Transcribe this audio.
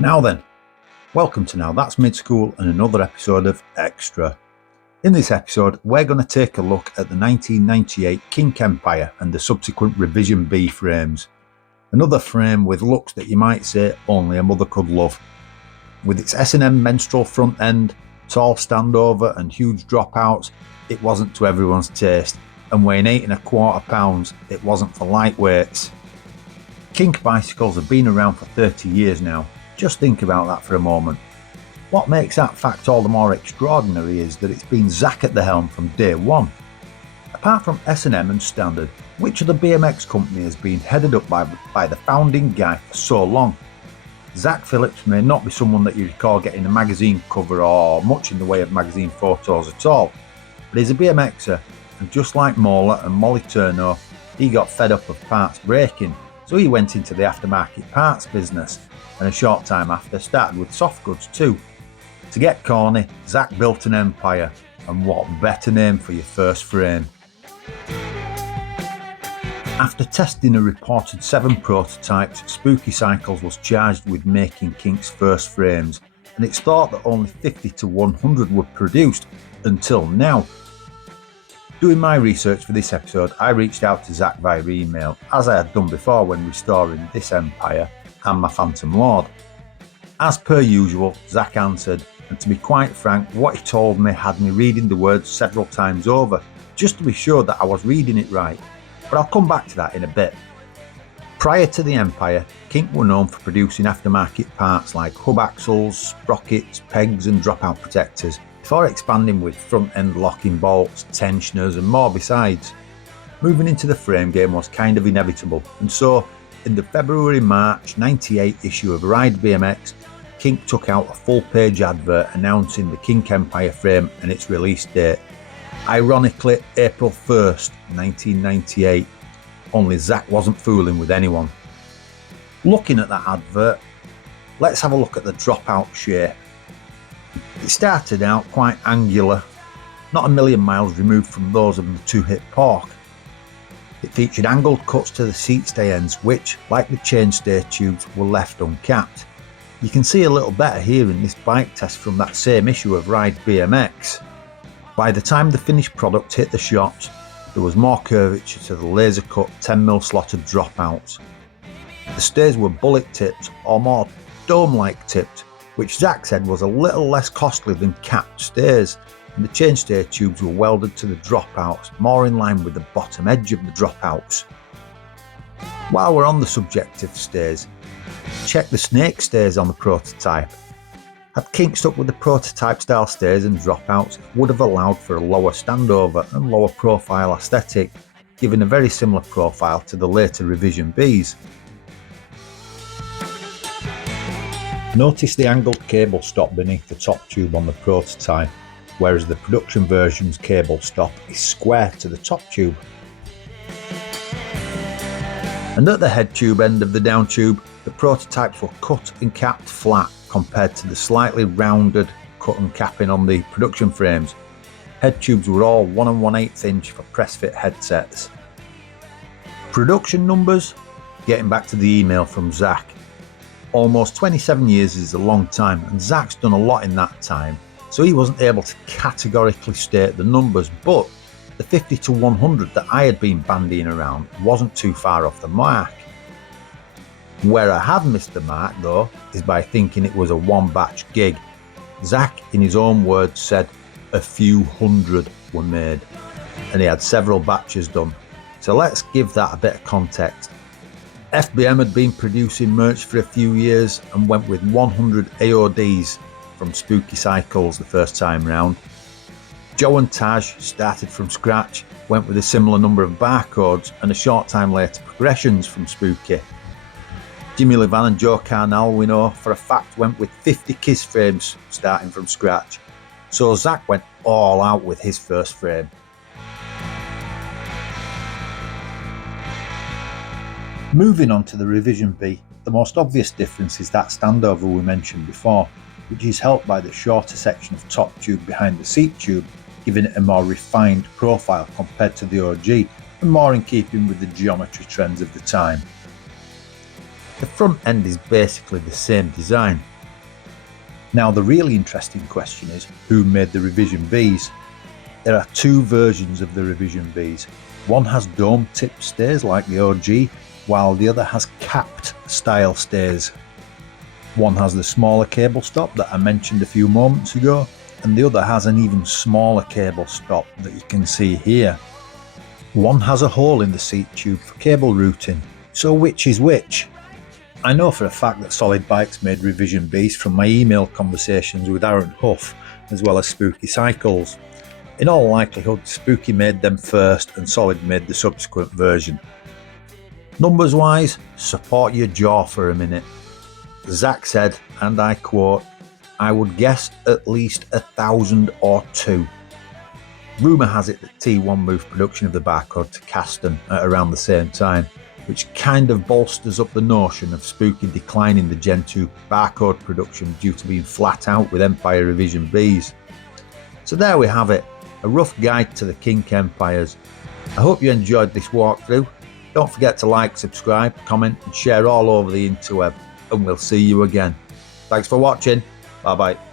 Now then, welcome to Now That's Midschool and another episode of Extra. In this episode, we're going to take a look at the 1998 Kink Empire and the subsequent Revision B frames. Another frame with looks that you might say only a mother could love. With its S&M menstrual front end, tall standover and huge dropouts, it wasn't to everyone's taste, and weighing 8¼ pounds, it wasn't for lightweights. Kink bicycles have been around for 30 years now. Just think about that for a moment. What makes that fact all the more extraordinary is that it's been Zach at the helm from day one. Apart from S&M and Standard, which other BMX company has been headed up by the founding guy for so long? Zach Phillips may not be someone that you recall getting a magazine cover or much in the way of magazine photos at all, but he's a BMXer, and just like Mola and Molly Turno, he got fed up of parts breaking, so he went into the aftermarket parts business, and a short time after started with soft goods too. To get corny, Zach built an empire, and what better name for your first frame. After testing a reported 7 prototypes, Spooky Cycles was charged with making Kink's first frames, and it's thought that only 50 to 100 were produced until now. Doing my research for this episode, I reached out to Zach via email, as I had done before when restoring this Empire and my Phantom Lord. As per usual, Zach answered, and to be quite frank, what he told me had me reading the words several times over, just to be sure that I was reading it right, but I'll come back to that in a bit. Prior to the Empire, Kink were known for producing aftermarket parts like hub axles, sprockets, pegs and dropout protectors, before expanding with front-end locking bolts, tensioners and more besides. Moving into the frame game was kind of inevitable, and so in the February-March 98 issue of Ride BMX, Kink took out a full-page advert announcing the Kink Empire frame and its release date. Ironically, April 1st, 1998. Only Zach wasn't fooling with anyone. Looking at that advert, let's have a look at the dropout shape. It started out quite angular, not a million miles removed from those of the two-hip pork. It featured angled cuts to the seat stay ends which, like the chainstay tubes, were left uncapped. You can see a little better here in this bike test from that same issue of Ride BMX. By the time the finished product hit the shops, there was more curvature to the laser cut 10mm slotted dropouts. The stays were bullet tipped or more dome-like tipped, which Zach said was a little less costly than capped stays, and the chainstay tubes were welded to the dropouts, more in line with the bottom edge of the dropouts. While we're on the subject of stays, check the snake stays on the prototype. Had Kink stuck with the prototype style stays and dropouts, it would have allowed for a lower standover and lower profile aesthetic, giving a very similar profile to the later Revision Bs. Notice the angled cable stop beneath the top tube on the prototype, whereas the production version's cable stop is square to the top tube. And at the head tube end of the down tube, the prototypes were cut and capped flat compared to the slightly rounded cut and capping on the production frames. Head tubes were all 1 1/8 inch for press fit headsets. Production numbers? Getting back to the email from Zach. Almost 27 years is a long time, and Zach's done a lot in that time, so he wasn't able to categorically state the numbers, but the 50 to 100 that I had been bandying around wasn't too far off the mark. Where I have missed the mark though is by thinking it was a one batch gig. Zach, in his own words, said a few hundred were made, and he had several batches done, so let's give that a bit of context. FBM had been producing merch for a few years and went with 100 AODs from Spooky Cycles the first time round. Joe and Taj started from scratch, went with a similar number of barcodes, and a short time later progressions from Spooky. Jimmy Levan and Joe Carnell, we know for a fact, went with 50 Kiss frames starting from scratch. So Zach went all out with his first frame. Moving on to the Revision B, the most obvious difference is that standover we mentioned before, which is helped by the shorter section of top tube behind the seat tube, giving it a more refined profile compared to the OG and more in keeping with the geometry trends of the time. The front end is basically the same design. Now the really interesting question is, who made the Revision Bs? There are two versions of the Revision Bs. One has dome tip stays like the OG, while the other has capped style stays. One has the smaller cable stop that I mentioned a few moments ago, and the other has an even smaller cable stop that you can see here. One has a hole in the seat tube for cable routing, so which is which? I know for a fact that Solid Bikes made Revision Bs from my email conversations with Aaron Huff, as well as Spooky Cycles. In all likelihood, Spooky made them first and Solid made the subsequent version. Numbers wise, support your jaw for a minute. Zach said, and I quote, "I would guess at least 1,000 or 2. Rumour has it that T1 moved production of the barcode to Caston at around the same time, which kind of bolsters up the notion of Spooky declining the Gen 2 barcode production due to being flat out with Empire Revision Bs. So there we have it, a rough guide to the Kink Empires. I hope you enjoyed this walkthrough. Don't forget to like, subscribe, comment and share all over the interweb, and we'll see you again. Thanks for watching. Bye bye.